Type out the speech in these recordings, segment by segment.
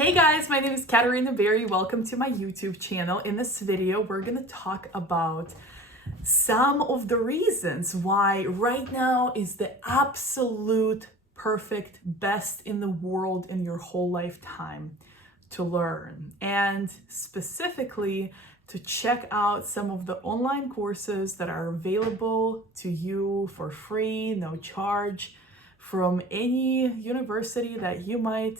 Hey guys, my name is Katarina Berry. Welcome to my YouTube channel. In this video, we're gonna talk about some of the reasons why right now is the absolute perfect best in the world in your whole lifetime to learn, and specifically to check out some of the online courses that are available to you for free, no charge, from any university that you might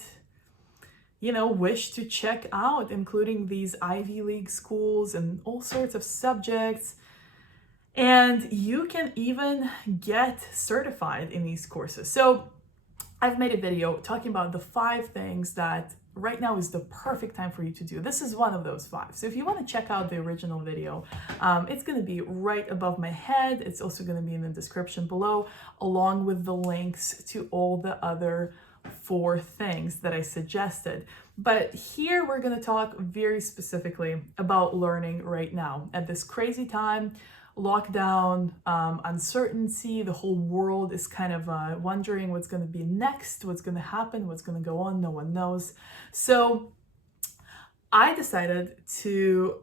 wish to check out, including these Ivy League schools and all sorts of subjects. And you can even get certified in these courses. So I've made a video talking about the 5 things that right now is the perfect time for you to do. This is one of those 5. So if you want to check out the original video, it's going to be right above my head. It's also going to be in the description below, along with the links to all the other 4 things that I suggested. But here we're going to talk very specifically about learning right now at this crazy time. Lockdown, uncertainty, the whole world is kind of wondering what's going to be next, what's going to happen, what's going to go on, no one knows. So I decided to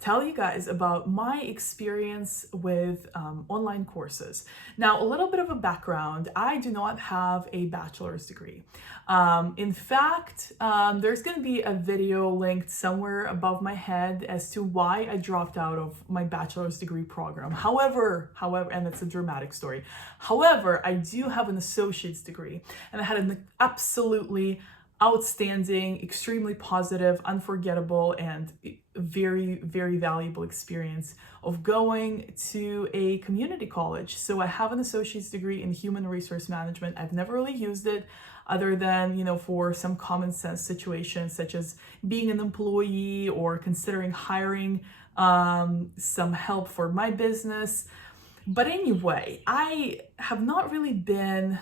tell you guys about my experience with online courses. Now, a little bit of a background: I do not have a bachelor's degree. In fact, there's going to be a video linked somewhere above my head as to why I dropped out of my bachelor's degree program. However, and it's a dramatic story. However, I do have an associate's degree, and I had an absolutely outstanding, extremely positive, unforgettable, and very, very valuable experience of going to a community college. So I have an associate's degree in human resource management. I've never really used it other than, for some common sense situations, such as being an employee or considering hiring some help for my business. But anyway, I have not really been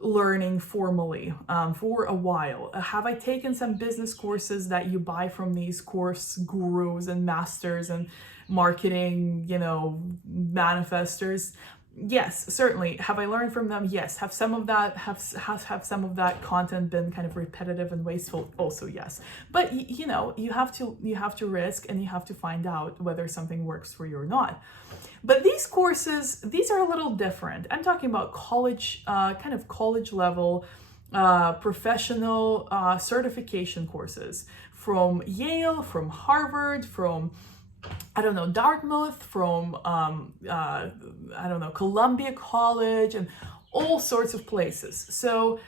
learning formally for a while. Have I taken some business courses that you buy from these course gurus and masters and marketing, manifestors? Yes, certainly. Have I learned from them? Yes. Have some of that some of that content been kind of repetitive and wasteful? Also, yes. But you have to risk, and you have to find out whether something works for you or not. But these courses, these are a little different. I'm talking about college, kind of college level, professional certification courses from Yale, from Harvard, from Dartmouth, from, Columbia College, and all sorts of places. So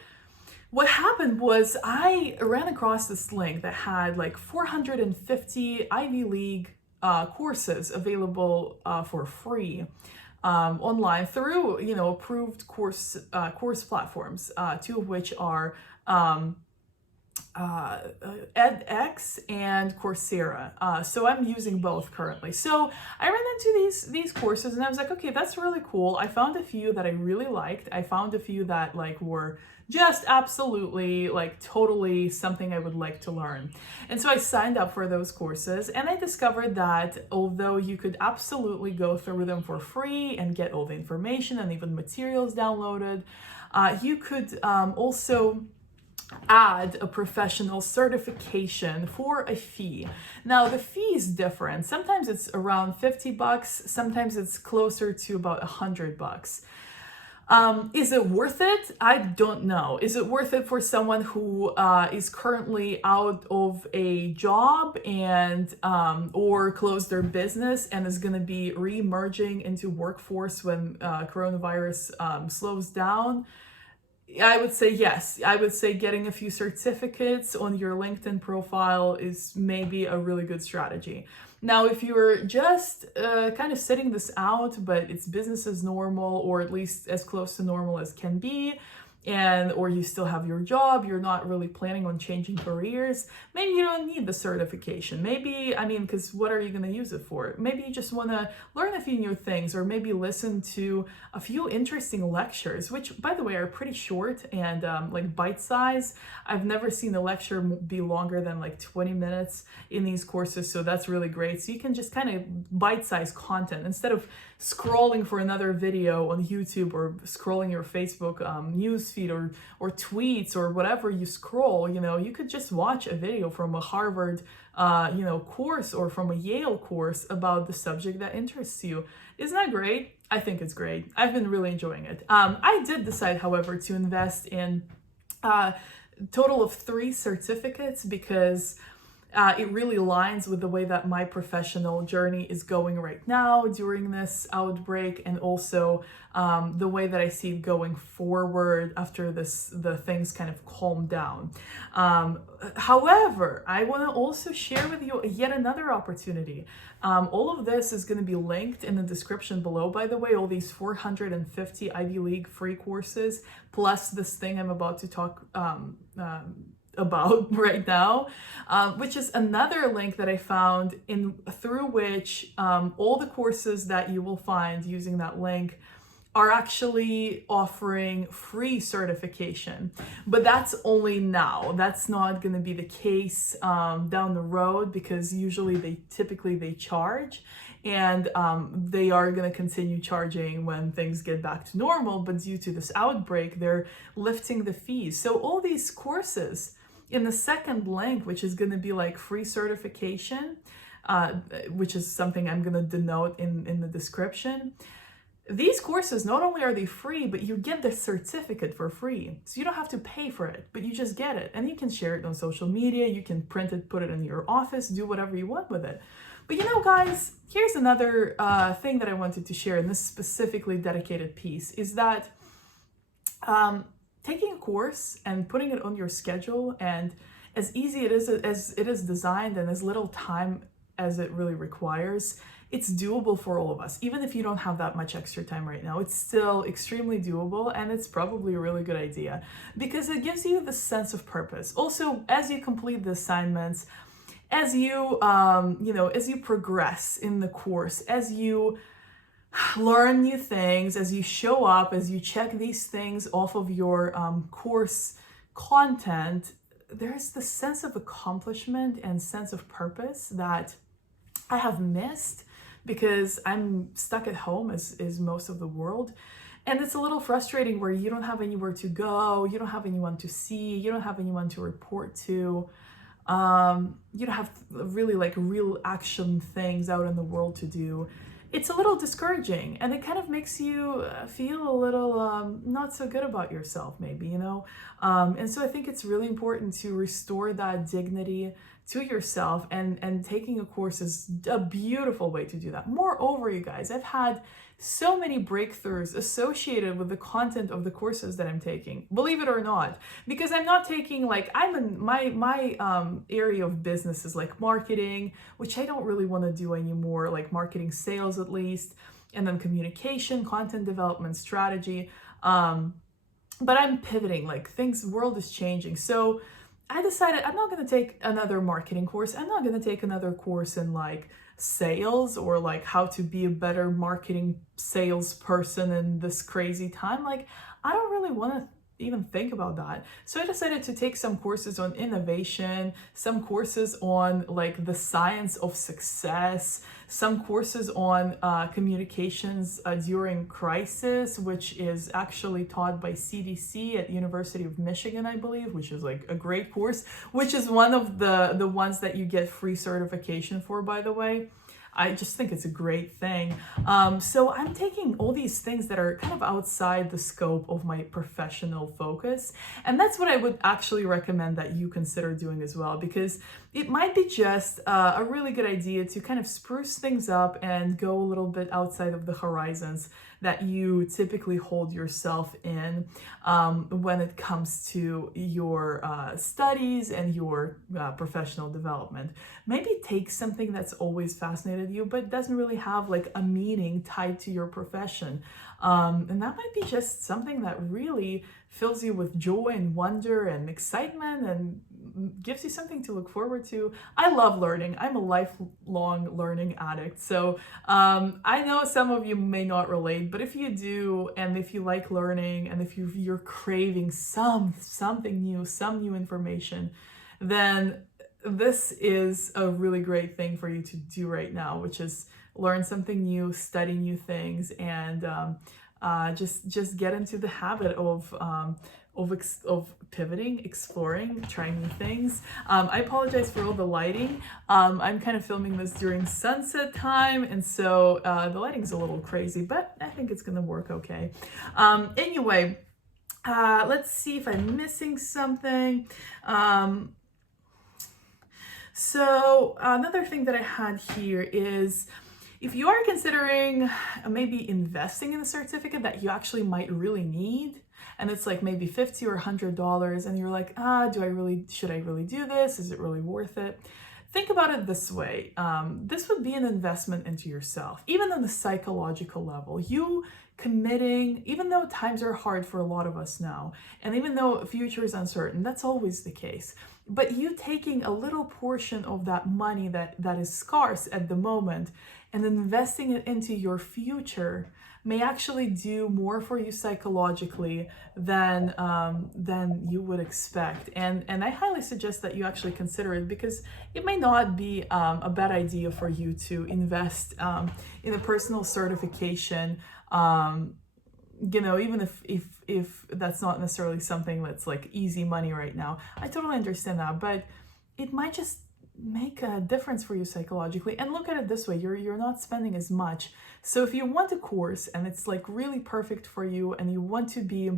what happened was I ran across this link that had like 450 Ivy League courses available for free online through, approved course platforms, 2 of which are edX and Coursera. So I'm using both currently. So I ran into these courses, and I was like, okay, that's really cool. I found a few that I really liked. I found a few that were just absolutely totally something I would like to learn. And so I signed up for those courses, and I discovered that although you could absolutely go through them for free and get all the information and even materials downloaded, you could also add a professional certification for a fee. Now, the fee is different. Sometimes it's around $50, sometimes it's closer to about $100. Is it worth it? I don't know. Is it worth it for someone who is currently out of a job and or closed their business and is going to be re-emerging into workforce when coronavirus slows down? I would say yes. I would say getting a few certificates on your LinkedIn profile is maybe a really good strategy. Now, if you're just kind of sitting this out, but it's business as normal, or at least as close to normal as can be, or you still have your job, you're not really planning on changing careers, maybe you don't need the certification. Maybe, because what are you going to use it for? Maybe you just want to learn a few new things, or maybe listen to a few interesting lectures, which, by the way, are pretty short and bite size. I've never seen a lecture be longer than 20 minutes in these courses, so that's really great. So you can just kind of bite size content instead of scrolling for another video on YouTube or scrolling your Facebook newsfeed or tweets or whatever you scroll, you could just watch a video from a Harvard course or from a Yale course about the subject that interests you. Isn't that great? I think it's great. I've been really enjoying it. I did decide, however, to invest in a total of 3 certificates because it really aligns with the way that my professional journey is going right now during this outbreak, and also the way that I see it going forward after the things kind of calm down. However, I want to also share with you yet another opportunity. All of this is going to be linked in the description below, by the way, all these 450 Ivy League free courses, plus this thing I'm about to talk about right now, which is another link that I found through which all the courses that you will find using that link are actually offering free certification. But that's only now. That's not going to be the case down the road, because usually they typically charge, and they are going to continue charging when things get back to normal. But due to this outbreak, they're lifting the fees. So all these courses in the second link, which is going to be like free certification, which is something I'm going to denote in the description. These courses, not only are they free, but you get the certificate for free. So you don't have to pay for it, but you just get it. And you can share it on social media. You can print it, put it in your office, do whatever you want with it. But guys, here's another thing that I wanted to share in this specifically dedicated piece is that taking a course and putting it on your schedule, and as easy as it is designed and as little time as it really requires, it's doable for all of us. Even if you don't have that much extra time right now, it's still extremely doable, and it's probably a really good idea because it gives you the sense of purpose. Also, as you complete the assignments, as you as you progress in the course, as you learn new things, as you show up, as you check these things off of your course content, there's the sense of accomplishment and sense of purpose that I have missed because I'm stuck at home, as is most of the world. And it's a little frustrating where you don't have anywhere to go, you don't have anyone to see, you don't have anyone to report to. You don't have really real action things out in the world to do. It's a little discouraging, and it kind of makes you feel a little not so good about yourself, maybe, and so I think it's really important to restore that dignity to yourself, and taking a course is a beautiful way to do that. Moreover, you guys, I've had so many breakthroughs associated with the content of the courses that I'm taking, believe it or not, because I'm not taking I'm in my area of business is marketing, which I don't really want to do anymore, marketing, sales at least, and then communication, content development, strategy, but I'm pivoting, world is changing. So I decided I'm not going to take another marketing course. I'm not going to take another course in sales or how to be a better marketing salesperson in this crazy time. I don't really want to even think about that. So I decided to take some courses on innovation, some courses on the science of success, some courses on communications during crisis, which is actually taught by CDC at University of Michigan, I believe, which is a great course, which is one of the ones that you get free certification for, by the way. I just think it's a great thing. So I'm taking all these things that are kind of outside the scope of my professional focus. And that's what I would actually recommend that you consider doing as well, because it might be just a really good idea to kind of spruce things up and go a little bit outside of the horizons that you typically hold yourself in when it comes to your studies and your professional development. Maybe take something that's always fascinated you, but doesn't really have a meaning tied to your profession. And that might be just something that really fills you with joy and wonder and excitement and gives you something to look forward to. I love learning. I'm a lifelong learning addict. So I know some of you may not relate, but if you do, and if you like learning, and if you're craving something new, some new information, then this is a really great thing for you to do right now, which is learn something new, study new things, and just get into the habit of pivoting, exploring, trying new things. I apologize for all the lighting. I'm kind of filming this during sunset time, and so the lighting's a little crazy, but I think it's gonna work okay. Anyway, let's see if I'm missing something. So another thing that I had here is, if you are considering maybe investing in a certificate that you actually might really need, and it's like maybe $50 or $100, and you're like, should I really do this? Is it really worth it? Think about it this way. This would be an investment into yourself, even on the psychological level. You committing, even though times are hard for a lot of us now, and even though the future is uncertain, that's always the case. But you taking a little portion of that money that is scarce at the moment and investing it into your future may actually do more for you psychologically than you would expect. And I highly suggest that you actually consider it, because it may not be a bad idea for you to invest in a personal certification. Even if that's not necessarily something that's like easy money right now. I totally understand that, but it might just make a difference for you psychologically. And look at it this way, you're not spending as much. So if you want a course and it's like really perfect for you, and you want to be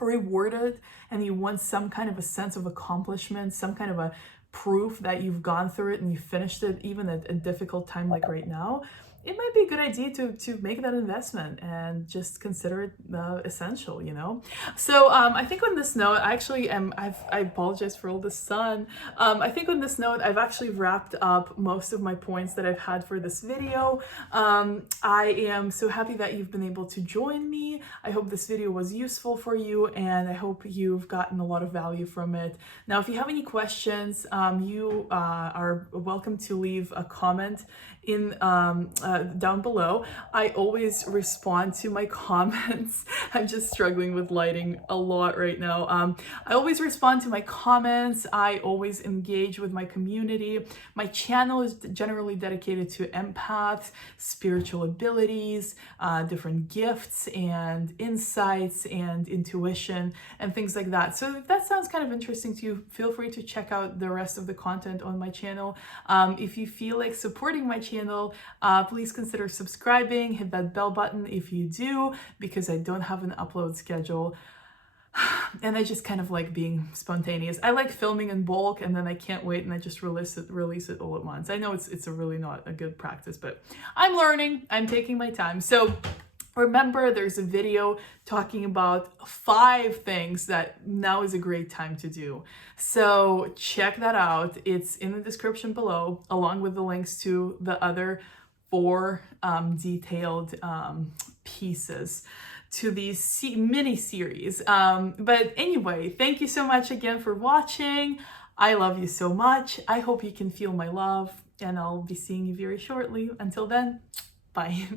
rewarded, and you want some kind of a sense of accomplishment, some kind of a proof that you've gone through it and you finished it even at a difficult time like right now, it might be a good idea to make that investment and just consider it essential, So I think on this note, I apologize for all the sun. I think on this note, I've actually wrapped up most of my points that I've had for this video. I am so happy that you've been able to join me. I hope this video was useful for you, and I hope you've gotten a lot of value from it. Now, if you have any questions, you are welcome to leave a comment in down below. I always respond to my comments. I'm just struggling with lighting a lot right now. I always respond to my comments. I always engage with my community. My channel is generally dedicated to empaths, spiritual abilities, different gifts and insights and intuition and things like that. So if that sounds kind of interesting to you, feel free to check out the rest of the content on my channel. If you feel like supporting my channel, please consider subscribing, hit that bell button if you do, because I don't have an upload schedule. And I just kind of like being spontaneous. I like filming in bulk, and then I can't wait and I just release it all at once. I know it's a really not a good practice, but I'm learning, I'm taking my time. So remember, there's a video talking about 5 things that now is a great time to do. So check that out. It's in the description below, along with the links to the other 4 detailed pieces to these mini series. But anyway, thank you so much again for watching. I love you so much. I hope you can feel my love, and I'll be seeing you very shortly. Until then, bye.